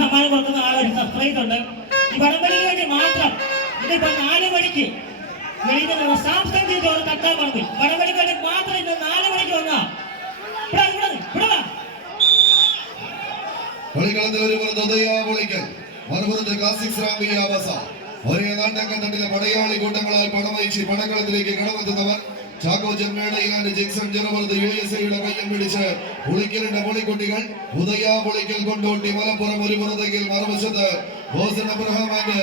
സമ്മാനം കൊടുക്കുന്ന ആളൊരു സർപ്രൈസ് ഉണ്ട്. ഈ വടംവലിക്ക് വേണ്ടി മാത്രം ഇതിപ്പോ 4 മണിക്ക് വെളിയിൽ സാംസ്കാരിക ചോറ് തട്ടാൻ പറഞ്ഞു. വടംവലിക്ക് വേണ്ടി മാത്രം ഇന്ന് 4 മണിക്ക് വന്നാ കളിക്കളത്തിൽ ഒരു പുറത്ത് ഉദയാപൊളിക്കൽ, മറുപുറത്ത് ക്ലാസിക് ശ്രാമ്യ ബസ. ഒരേ നാട്ടക്കത്തട്ടിലെ പടയാളി കൂട്ടങ്ങളാൽ പണമയച്ച് പടക്കളത്തിലേക്ക് കടമെത്തുന്നവർ ചാക്കോ ജന്മേടയിലാണ്ട് ജെക്സൺ ജനവർദ്ധ USA കയ്യം പിടിച്ച് പുളിക്കലിന്റെ പൊളിക്കുട്ടികൾ ഉദയാപൊളിക്കൽ കൊണ്ടോട്ടി മലപ്പുറം ഒരു പുറത്തേക്കിൽ മറുവശത്ത് ഹോസൻ അബ്രഹാം ആൻഡ്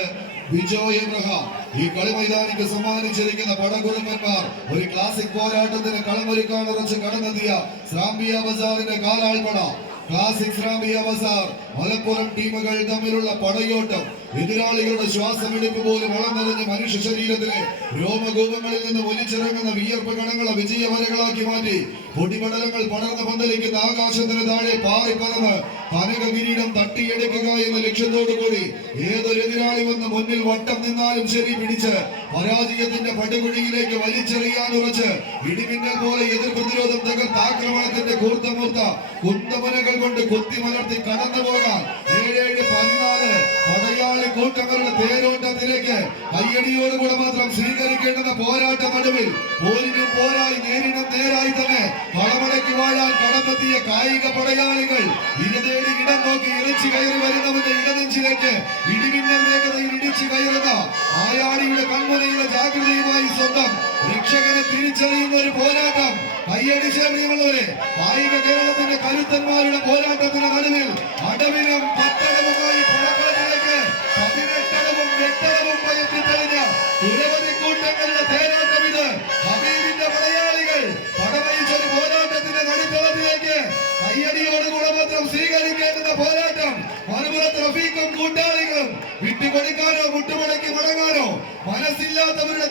ബിജോയ് എബ്രഹാം. ഈ കളി മൈതാനിക്ക് സമ്മാനിച്ചിരിക്കുന്ന പടകുറുമ്പന്മാർ ഒരു ക്ലാസിക് പോരാട്ടത്തിന് കളമൊരുക്കാൻ ഉറച്ച് കടന്നെത്തിയ ശ്രാമ്യ ബസാറിന്റെ കാലാൾപ്പട. ക്ലാസിക് ശ്രാമ്യ ബസാർ മലപ്പുറം ടീമുകൾ തമ്മിലുള്ള പടയോട്ടം എതിരാളികളുടെ ശ്വാസമെടുപ്പ് പോലും വളർന്നറിഞ്ഞ് മനുഷ്യ ശരീരത്തിലെ രോമകൂപങ്ങളിൽ നിന്ന് ഒലിച്ചിറങ്ങുന്ന വിയർപ്പ് കണങ്ങളെ വിജയവരകളാക്കി മാറ്റി പൊടിപടലങ്ങൾ പടർന്ന് പന്തലിക്കുന്ന ആകാശത്തിന് താഴെ പാറിപ്പറന്ന് കനക കിരീടം തട്ടിയെടുക്കുക എന്ന ലക്ഷ്യത്തോടു കൂടി ഏതൊരു എതിരാളി വന്ന് മുന്നിൽ വട്ടം നിന്നാലും ശരി പിടിച്ച് പരാജയത്തിന്റെ പടുകുഴിയിലേക്ക് വലിച്ചെറിയാൻ ഉറച്ച് ഇടിമിന്നൽ പോലെ എതിർ പ്രതിരോധം തകർത്ത് ആക്രമണത്തിന്റെ കൂർത്തമൂർത്ത കുന്തമുനകൾ കൊണ്ട് കുത്തി മലർത്തി കടന്നു പോകാൻ 7-14 പടയാളി കൂട്ടങ്ങളുടെ തേരോട്ടത്തിലേക്ക് കയ്യടിയോടുകൂടെ മാത്രം സ്വീകരിക്കേണ്ടുന്ന പോരാട്ട നടുവിൽ പോരിനും പോരായി നേരിനും നേരായി തന്നെ കളമടക്കി വാഴാൻ കടന്നെത്തിയ കായിക പടയാളികൾ ഇരതേടി ഇടം നോക്കി ഇറച്ചി കയറി വരുന്നവന്റെ ഇടനെഞ്ചിലേക്ക് ഇടിമിന്നൽ വേഗതയിൽ ഇടിച്ചു കയറുന്ന ആയാടിയുടെ കൺമുനയിലെ ജാഗ്രതയുമായി സ്വന്തം രക്ഷകനെ തിരിച്ചറിയുന്ന ഒരു പോരാട്ടം. കയ്യടിച്ചവരെ കായിക കേരളത്തിന്റെ കരുത്തന്മാരുടെ പോരാട്ടത്തിന് നടുവിൽ അടവിനും പത്തടവുമായി പടക്കളത്തിലേക്ക് 18 8 എത്തിത്തഴിഞ്ഞ നിരവധി കൂട്ടങ്ങളുടെ തേരോട്ടം ഇത്. ഹബീബിന്റെ പടയാളികൾ പടവയിച്ച ഒരു പോരാട്ടത്തിന്റെ നടുത്തളത്തിലേക്ക് കയ്യടിയോടുകൂടെ മാത്രം സ്വീകരിക്കേണ്ടുന്ന പോരാട്ടം. മറുപുറത്ത് റഫീഖും കൂട്ടാളികളും വിട്ടുകൊടുക്കാനോ മുട്ടുമടക്കി മടങ്ങാനോ മനസ്സില്ലാത്തവരുടെ